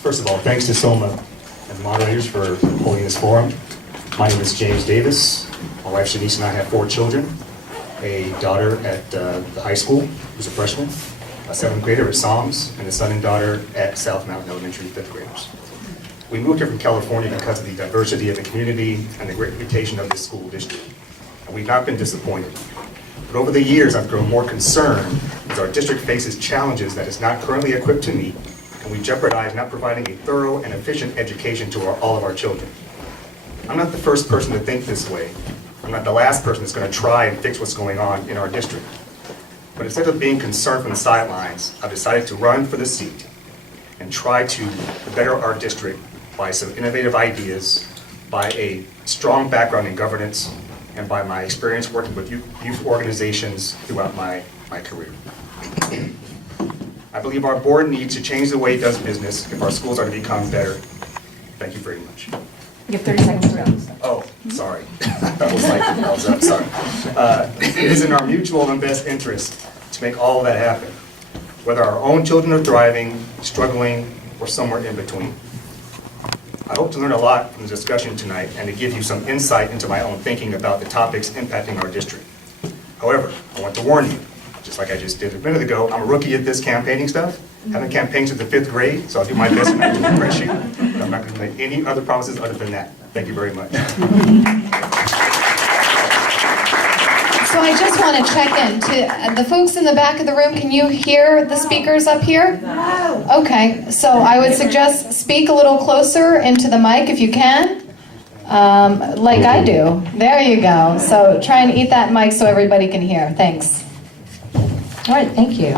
First of all, thanks to Soma and the moderators for holding this forum. My name is James Davis. My wife Shanice and I have 4 children. A daughter at the high school, who's a freshman, a 7th grader at Psalms, and a son and daughter at South Mountain Elementary, 5th graders. We moved here from California because of the diversity of the community and the great reputation of this school district. And we've not been disappointed. But over the years, I've grown more concerned as our district faces challenges that it's not currently equipped to meet, and we jeopardize not providing a thorough and efficient education to all of our children. I'm not the first person to think this way. I'm not the last person that's going to try and fix what's going on in our district. But instead of being concerned from the sidelines, I've decided to run for the seat and try to better our district by some innovative ideas, by a strong background in governance, and by my experience working with youth organizations throughout my career. I believe our board needs to change the way it does business if our schools are to become better. Thank you very much. You have 30 seconds to go. Oh, sorry. That was like I was up, sorry. It is in our mutual and best interest to make all of that happen, whether our own children are thriving, struggling, or somewhere in between. I hope to learn a lot from the discussion tonight and to give you some insight into my own thinking about the topics impacting our district. However, I want to warn you, just like I just did a minute ago, I'm a rookie at this campaigning stuff. I haven't campaigned since the 5th grade, so I'll do my best not to impress you. But I'm not going to make any other promises other than that. Thank you very much. So I just want to check in to the folks in the back of the room. Can you hear the speakers up here? No. Okay, so I would suggest speak a little closer into the mic if you can, like I do. There you go. So try and eat that mic so everybody can hear. Thanks. All right, thank you.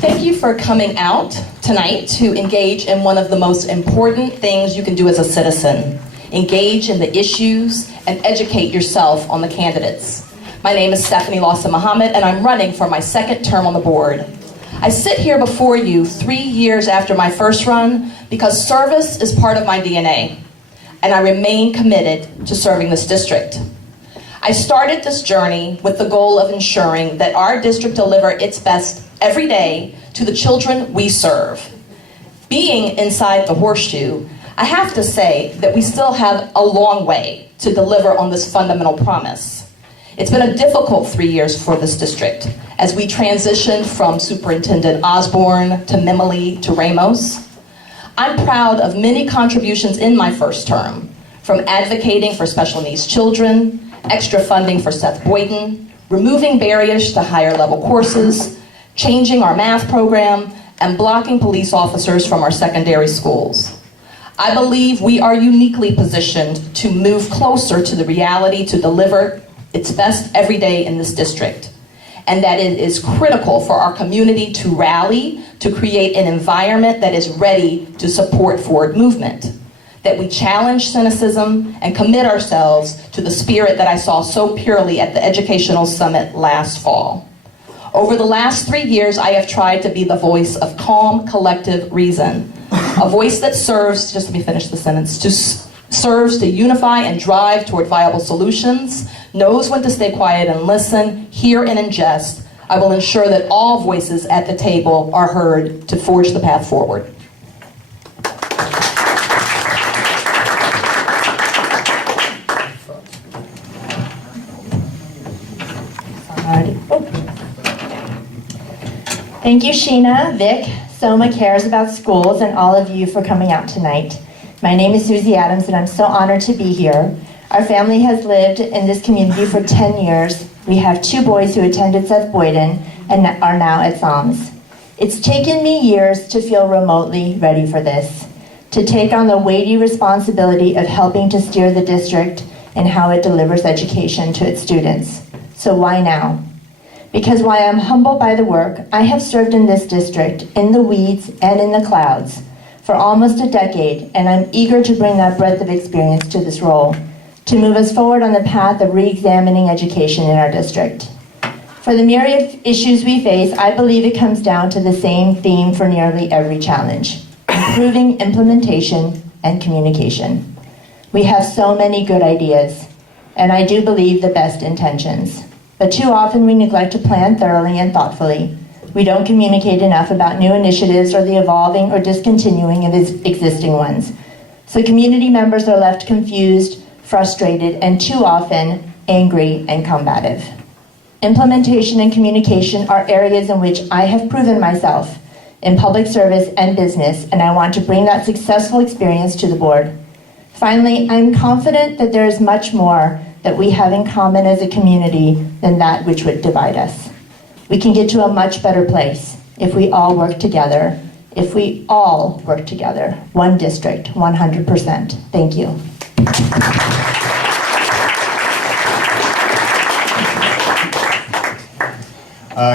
Thank you for coming out tonight to engage in one of the most important things you can do as a citizen. Engage in the issues and educate yourself on the candidates. My name is Stephanie Lawson Muhammad, and I'm running for my 2nd term on the board. I sit here before you 3 years after my first run because service is part of my DNA, and I remain committed to serving this district. I started this journey with the goal of ensuring that our district deliver its best every day to the children we serve. Being inside the horseshoe, I have to say that we still have a long way to deliver on this fundamental promise. It's been a difficult 3 years for this district as we transitioned from Superintendent Osborne to Mimily to Ramos. I'm proud of many contributions in my first term, from advocating for special needs children, extra funding for Seth Boyden, removing barriers to higher level courses, changing our math program, and blocking police officers from our secondary schools. I believe we are uniquely positioned to move closer to the reality to deliver its best every day in this district, and that it is critical for our community to rally to create an environment that is ready to support forward movement, that we challenge cynicism and commit ourselves to the spirit that I saw so purely at the Educational Summit last fall. Over the last 3 years, I have tried to be the voice of calm, collective reason, a voice that serves, just let me finish the sentence, serves to unify and drive toward viable solutions, knows when to stay quiet and listen, hear and ingest. I will ensure that all voices at the table are heard to forge the path forward. Thank you, Sheena, Vic, Soma Cares About Schools, and all of you for coming out tonight. My name is Susie Adams, and I'm so honored to be here. Our family has lived in this community for 10 years. We have 2 boys who attended Seth Boyden and are now at Psalms. It's taken me years to feel remotely ready for this, to take on the weighty responsibility of helping to steer the district and how it delivers education to its students. So why now? Because while I'm humbled by the work, I have served in this district, in the weeds and in the clouds, for almost a decade, and I'm eager to bring that breadth of experience to this role, to move us forward on the path of re-examining education in our district. For the myriad issues we face, I believe it comes down to the same theme for nearly every challenge: improving implementation and communication. We have so many good ideas, and I do believe the best intentions. But too often we neglect to plan thoroughly and thoughtfully, We don't communicate enough about new initiatives or the evolving or discontinuing of existing ones. So community members are left confused, frustrated, and too often angry and combative. Implementation and communication are areas in which I have proven myself in public service and business, and I want to bring that successful experience to the board. Finally, I'm confident that there is much more that we have in common as a community than that which would divide us. We can get to a much better place if we all work together. If we all work together, one district, 100%. Thank you.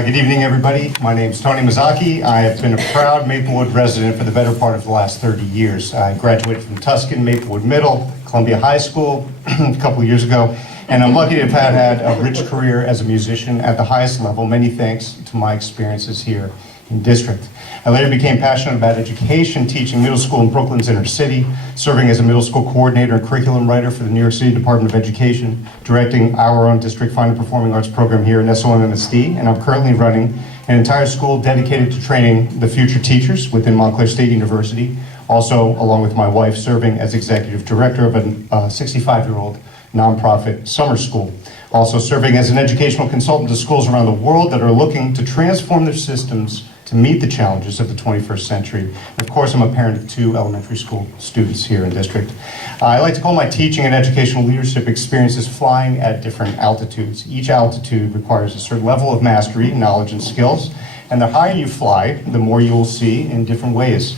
Good evening, everybody. My name is Tony Mazzocchi. I have been a proud Maplewood resident for the better part of the last 30 years. I graduated from Tuscan, Maplewood Middle, Columbia High School a couple of years ago, and I'm lucky to have had a rich career as a musician at the highest level, many thanks to my experiences here in district. I later became passionate about education, teaching middle school in Brooklyn's inner city, serving as a middle school coordinator and curriculum writer for the New York City Department of Education, directing our own district fine and performing arts program here in SOMMSD, and I'm currently running an entire school dedicated to training the future teachers within Montclair State University, also along with my wife serving as executive director of a 65-year-old nonprofit summer school, also serving as an educational consultant to schools around the world that are looking to transform their systems to meet the challenges of the 21st century. And of course, I'm a parent of 2 elementary school students here in district. I like to call my teaching and educational leadership experiences flying at different altitudes. Each altitude requires a certain level of mastery, knowledge, and skills, and the higher you fly, the more you will see in different ways.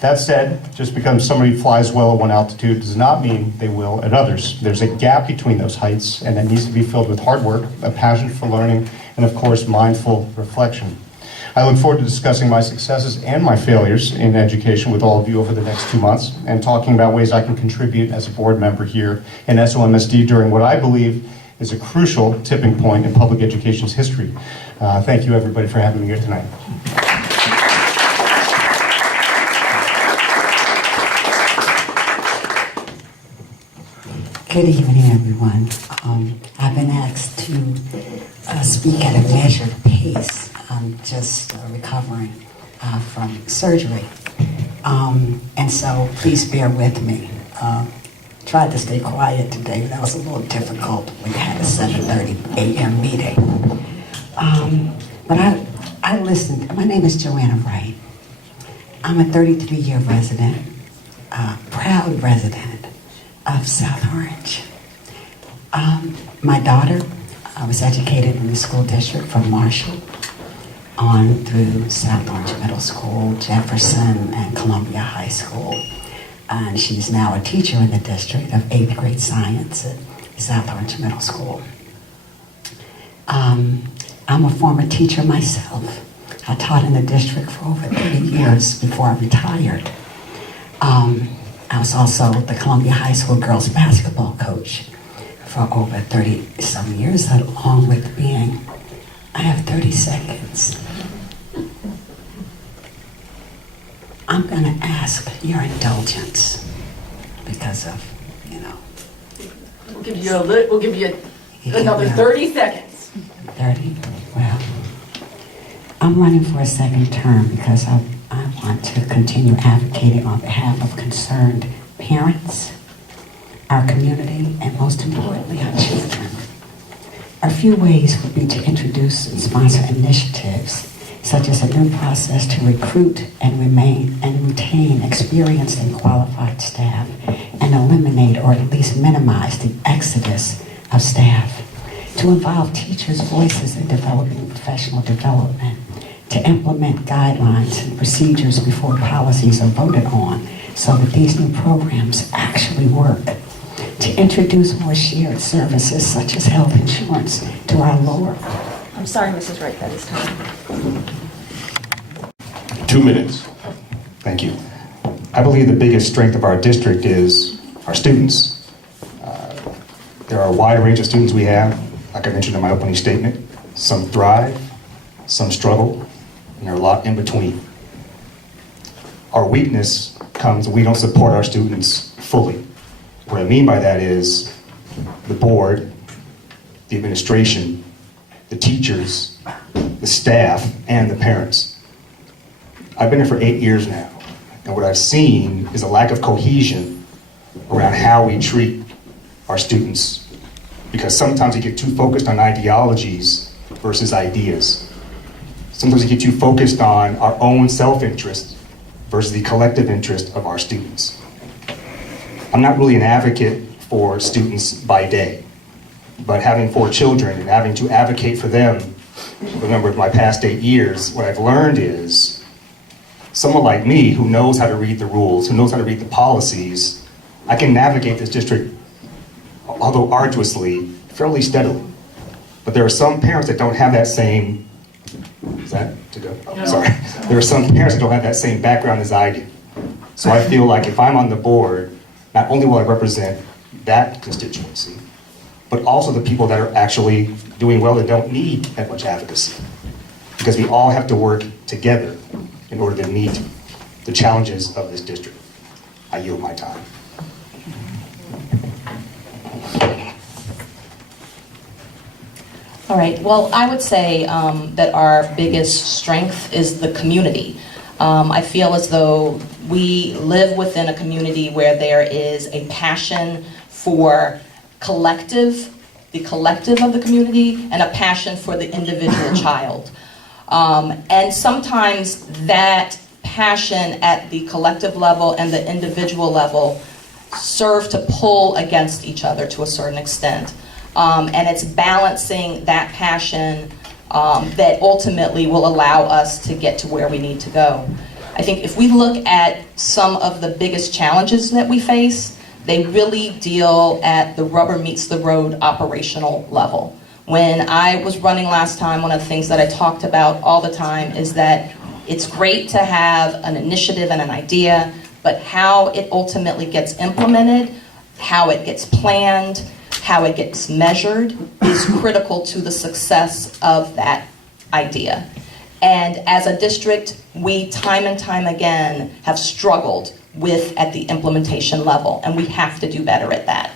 That said, just because somebody flies well at one altitude does not mean they will at others. There's a gap between those heights, and that needs to be filled with hard work, a passion for learning, and of course, mindful reflection. I look forward to discussing my successes and my failures in education with all of you over the next 2 months, and talking about ways I can contribute as a board member here in SOMSD during what I believe is a crucial tipping point in public education's history. Thank you, everybody, for having me here tonight. Good evening, everyone. I've been asked to speak at a measured pace. I'm just recovering from surgery. And so please bear with me. Tried to stay quiet today. That was a little difficult when you had a 7:30 a.m. meeting. But I listened. My name is Joanna Wright. I'm a 33-year resident, proud resident of South Orange. My daughter was educated in the school district from Marshall on through South Orange Middle School, Jefferson, and Columbia High School. And she's now a teacher in the district of 8th grade science at South Orange Middle School. I'm a former teacher myself. I taught in the district for over 30 years before I retired. I was also the Columbia High School girls basketball coach for over 30-some years, along with being, I have 30 seconds. I'm gonna ask your indulgence because of, We'll give you another 30 seconds. 30? Well, I'm running for a second term because I want to continue advocating on behalf of concerned parents, our community, and most importantly, our children. A few ways would be to introduce and sponsor initiatives such as a new process to recruit and retain experienced and qualified staff, and eliminate or at least minimize the exodus of staff, to involve teachers' voices in developing professional development, to implement guidelines and procedures before policies are voted on so that these new programs actually work, to introduce more shared services such as health insurance to our lower. I'm sorry, Mrs. Wright, that is time. 2 minutes. Thank you. I believe the biggest strength of our district is our students. There are a wide range of students we have, like I mentioned in my opening statement. Some thrive, some struggle, and there are a lot in between. Our weakness comes when we don't support our students fully. What I mean by that is the board, the administration, the teachers, the the staff, and the parents. I've been here for 8 years now, and what I've seen is a lack of cohesion around how we treat our students, because sometimes we get too focused on ideologies versus ideas. Sometimes we get too focused on our own self-interest versus the collective interest of our students. I'm not really an advocate for students by day, but having 4 children and having to advocate for them for a number of my past 8 years, what I've learned is someone like me who knows how to read the rules, who knows how to read the policies, I can navigate this district, although arduously, fairly steadily. But there are some parents that don't have that same, is that to go? Oh, no. Sorry. There are some parents that don't have that same background as I do. So I feel like if I'm on the board, not only will I represent that constituency, but also the people that are actually doing well and don't need that much advocacy. Because we all have to work together in order to meet the challenges of this district. I yield my time. All right, well, I would say that our biggest strength is the community. I feel as though we live within a community where there is a passion for the collective of the community, and a passion for the individual child. And sometimes that passion at the collective level and the individual level serve to pull against each other to a certain extent. And it's balancing that passion that ultimately will allow us to get to where we need to go. I think if we look at some of the biggest challenges that we face, they really deal at the rubber meets the road operational level. When I was running last time, one of the things that I talked about all the time is that it's great to have an initiative and an idea, but how it ultimately gets implemented, how it gets planned, how it gets measured is critical to the success of that idea. And as a district, we time and time again have struggled with at the implementation level, and we have to do better at that.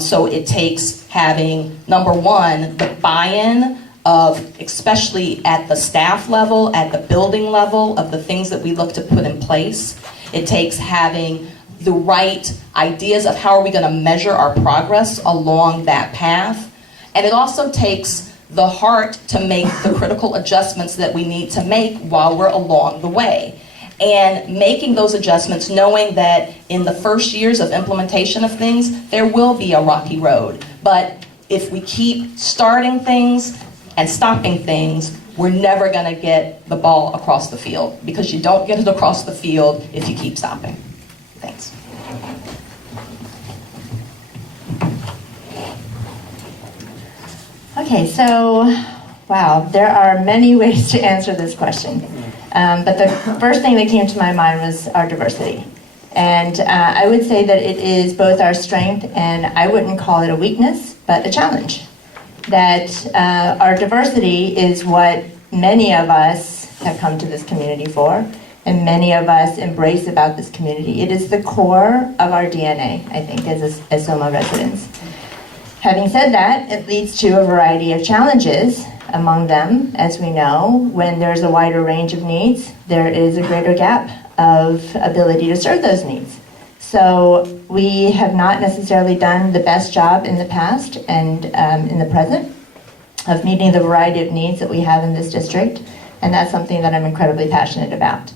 So it takes having, number one, the buy-in of, especially at the staff level, at the building level, of the things that we look to put in place. It takes having the right ideas of how are we going to measure our progress along that path. And it also takes the heart to make the critical adjustments that we need to make while we're along the way. And making those adjustments, knowing that in the first years of implementation of things, there will be a rocky road. But if we keep starting things and stopping things, we're never going to get the ball across the field, because you don't get it across the field if you keep stopping. Thanks. Okay, so, wow, there are many ways to answer this question. But the first thing that came to my mind was our diversity. And I would say that it is both our strength, and I wouldn't call it a weakness, but a challenge. That our diversity is what many of us have come to this community for, and many of us embrace about this community. It is the core of our DNA, I think, as Soma residents. Having said that, it leads to a variety of challenges. Among them, as we know, when there's a wider range of needs, there is a greater gap of ability to serve those needs. So we have not necessarily done the best job in the past and in the present of meeting the variety of needs that we have in this district, and that's something that I'm incredibly passionate about.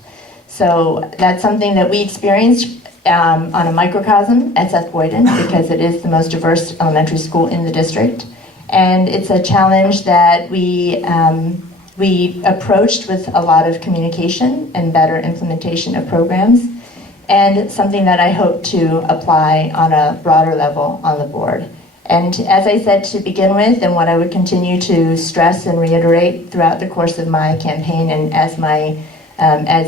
So that's something that we experienced on a microcosm at Seth Boyden, because it is the most diverse elementary school in the district. And it's a challenge that we approached with a lot of communication and better implementation of programs, and something that I hope to apply on a broader level on the board. And as I said to begin with, and what I would continue to stress and reiterate throughout the course of my campaign, and as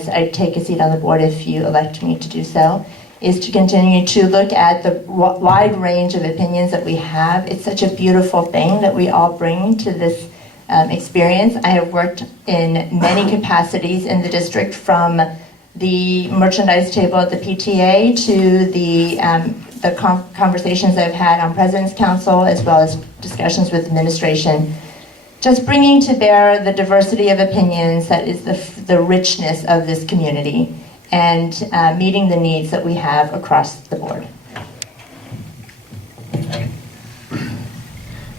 I take a seat on the board if you elect me to do so, is to continue to look at the wide range of opinions that we have. It's such a beautiful thing that we all bring to this experience. I have worked in many capacities in the district, from the merchandise table at the PTA to the conversations I've had on President's Council, as well as discussions with administration. just bringing to bear the diversity of opinions that is the richness of this community, and meeting the needs that we have across the board.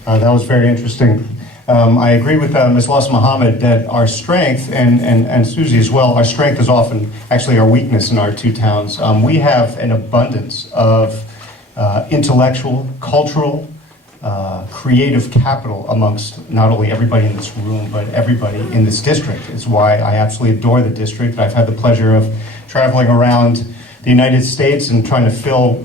That was very interesting. I agree with Ms. Wass Muhammad that our strength, and Susie as well, our strength is often actually our weakness in our two towns. We have an abundance of intellectual, cultural, creative capital amongst not only everybody in this room, but everybody in this district. It's why I absolutely adore the district. I've had the pleasure of traveling around the United States and trying to fill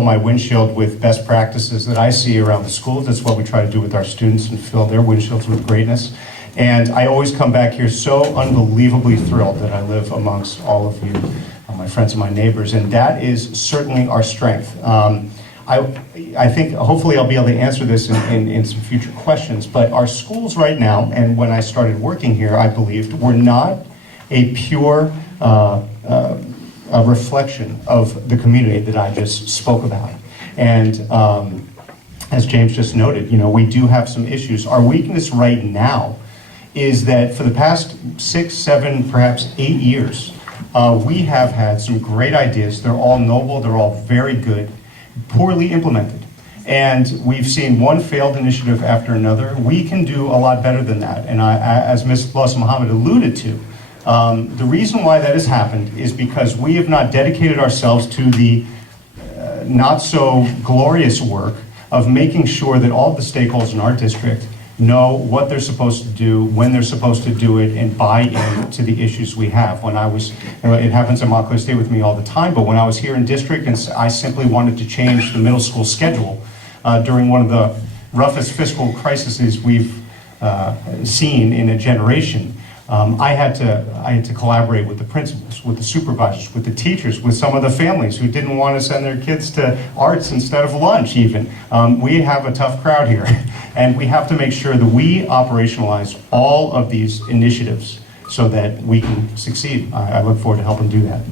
my windshield with best practices that I see around the schools. That's what we try to do with our students, and fill their windshields with greatness. And I always come back here so unbelievably thrilled that I live amongst all of you, my friends and my neighbors, and that is certainly our strength. I think hopefully I'll be able to answer this in some future questions, but our schools right now, and when I started working here, I believed, were not a pure a reflection of the community that I just spoke about. And as James just noted, we do have some issues. Our weakness right now is that for the past 6, 7, perhaps 8 years, we have had some great ideas. They're all noble, they're all very good, poorly implemented. And we've seen one failed initiative after another. We can do a lot better than that. And as Ms. Wass Muhammad alluded to, the reason why that has happened is because we have not dedicated ourselves to the not so glorious work of making sure that all the stakeholders in our district know what they're supposed to do, when they're supposed to do it, and buy in to the issues we have. When I was, it happens in Montclair State with me all the time, but when I was here in district and I simply wanted to change the middle school schedule during one of the roughest fiscal crises we've seen in a generation, I had to collaborate with the principals, with the supervisors, with the teachers, with some of the families who didn't want to send their kids to arts instead of lunch even. We have a tough crowd here, and we have to make sure that we operationalize all of these initiatives so that we can succeed. I look forward to helping do that.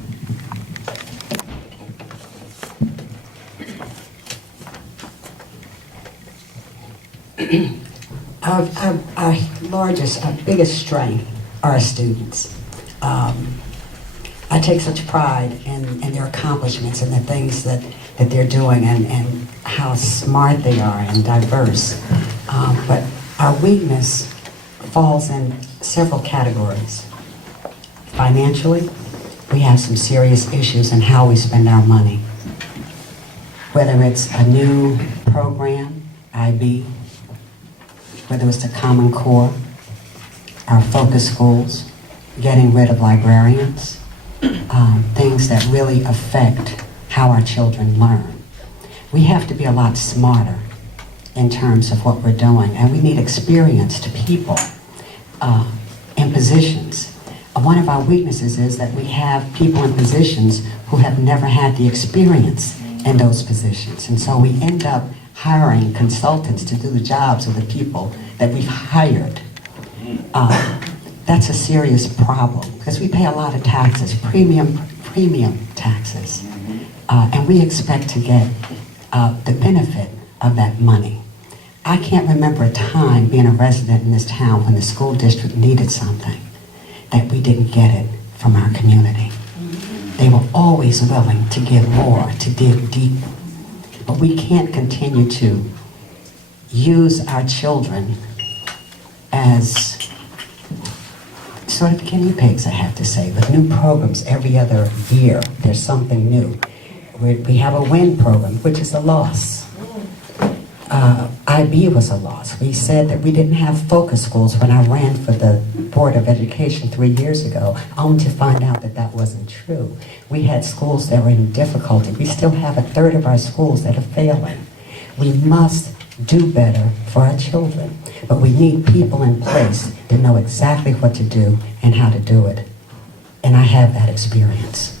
Our biggest strength are our students. I take such pride in their accomplishments and the things that they're doing, and how smart they are and diverse. But our weakness falls in several categories. Financially, we have some serious issues in how we spend our money. Whether it's a new program, IB, whether it's the Common Core, our focus schools, getting rid of librarians, things that really affect how our children learn. We have to be a lot smarter in terms of what we're doing, and we need experienced people in positions. One of our weaknesses is that we have people in positions who have never had the experience in those positions, and so we end up hiring consultants to do the jobs of the people that we've hired. That's a serious problem because we pay a lot of taxes, premium taxes, and we expect to get the benefit of that money. I can't remember a time being a resident in this town when the school district needed something that we didn't get it from our community. They were always willing to give more, to dig deep. But we can't continue to use our children as sort of guinea pigs, I have to say, with new programs every other year. There's something new. We have a WIN program, which is a loss. IB was a loss. We said that we didn't have focus schools when I ran for the Board of Education 3 years ago, only to find out that that wasn't true. We had schools that were in difficulty. We still have a third of our schools that are failing. We must do better for our children, but we need people in place that know exactly what to do and how to do it. And I have that experience.